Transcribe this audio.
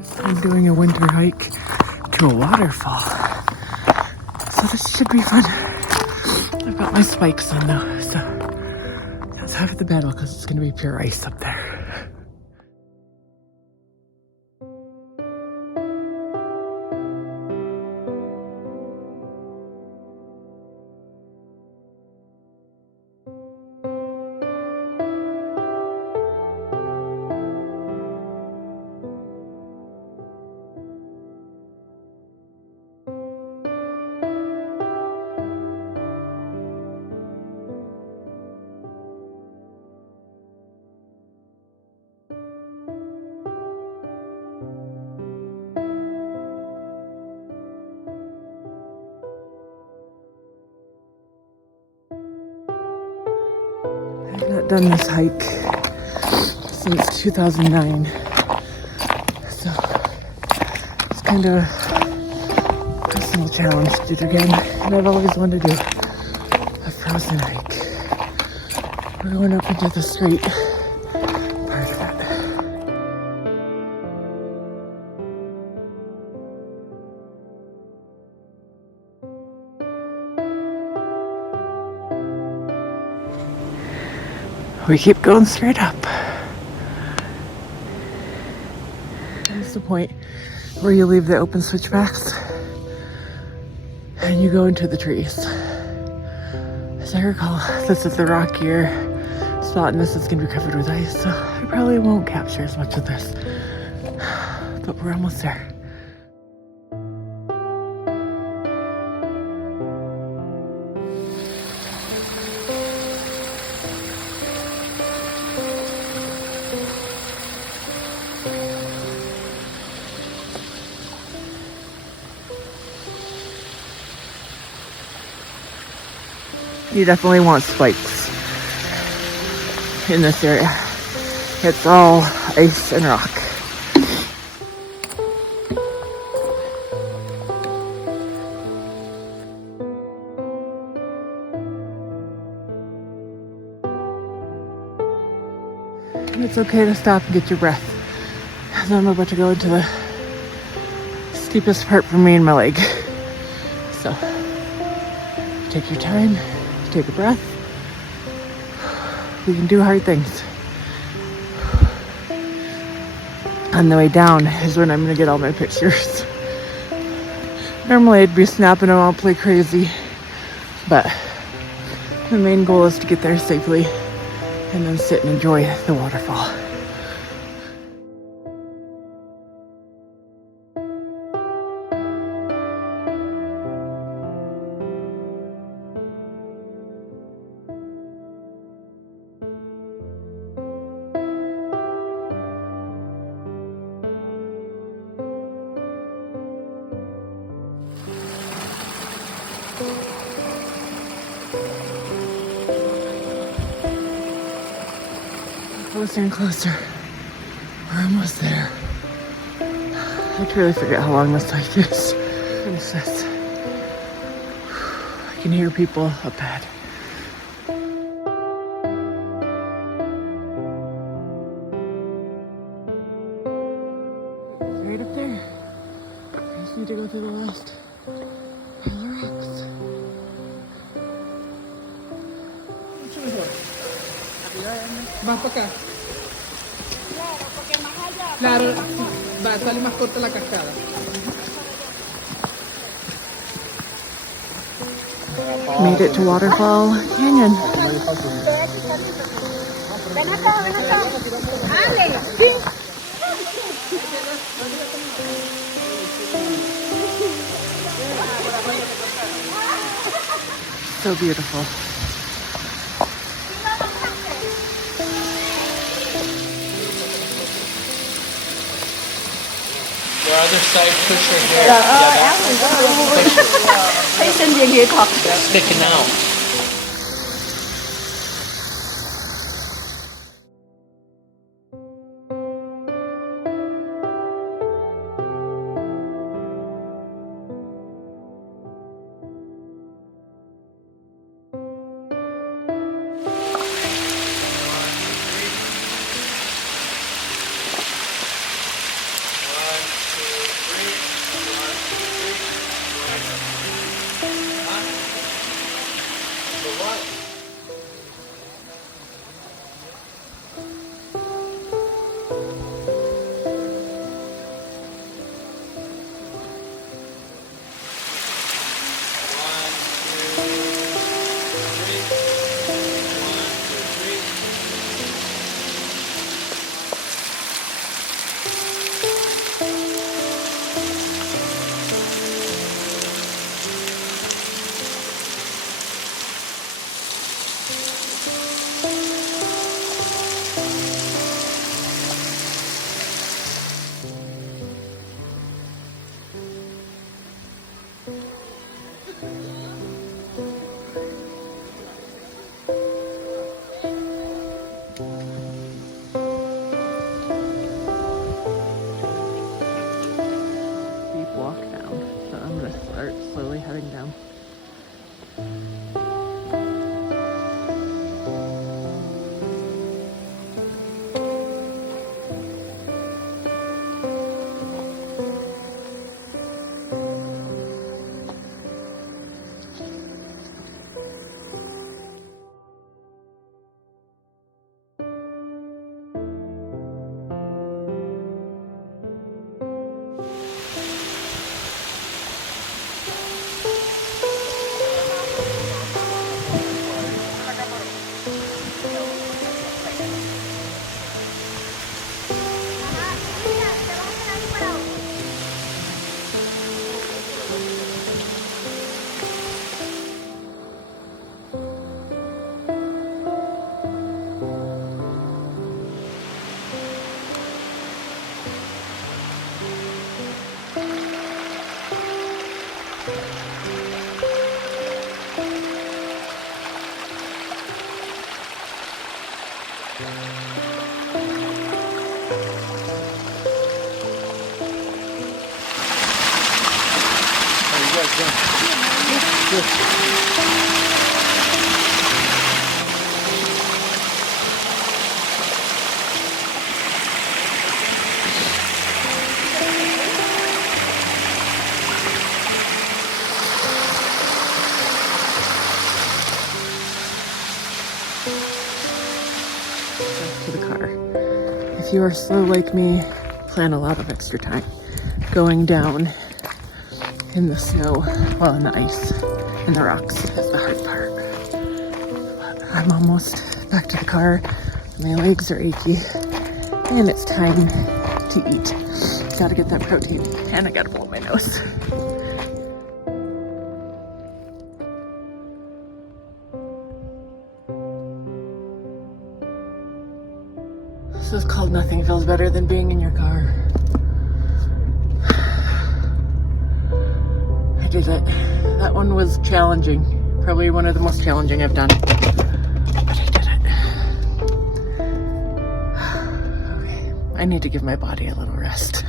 First time doing a winter hike to a waterfall. So this should be fun. I've got my spikes on though, so that's half of the battle because it's gonna be pure ice up there. I've not done this hike since 2009, so it's kind of a personal challenge to do it again, and I've always wanted to do a frozen hike. We're going up into the straight part of it. We keep going straight up. That's the point where you leave the open switchbacks and you go into the trees. As I recall, this is the rockier spot and this is gonna be covered with ice, so I probably won't capture as much of this, but we're almost there. You definitely want spikes in this area. It's all ice and rock. And it's okay to stop and get your breath, as I'm about to go into the steepest part for me and my leg. So take your time. Take a breath. We can do hard things. On the way down is when I'm gonna get all my pictures. Normally I'd be snapping them all play crazy, but the main goal is to get there safely and then sit and enjoy the waterfall. Closer and closer. We're almost there. I can really forget how long this hike is. What is this? I can hear people up ahead. Right up there. I just need to go through the last pile of rocks. Más para acá. Claro, va a salir más corta la cascada. Made it to Waterfall Canyon. So beautiful. Your other side, push her hair. Yeah, that's sticking out. To the car. If you are slow like me, plan a lot of extra time. Going down in the snow, well, in the ice and the rocks is the hard part. But I'm almost back to the car. My legs are achy and it's time to eat. Gotta get that protein and I gotta blow my nose. This is called Nothing Feels Better Than Being in Your Car. I did it. That one was challenging. Probably one of the most challenging I've done. But I did it. Okay. I need to give my body a little rest.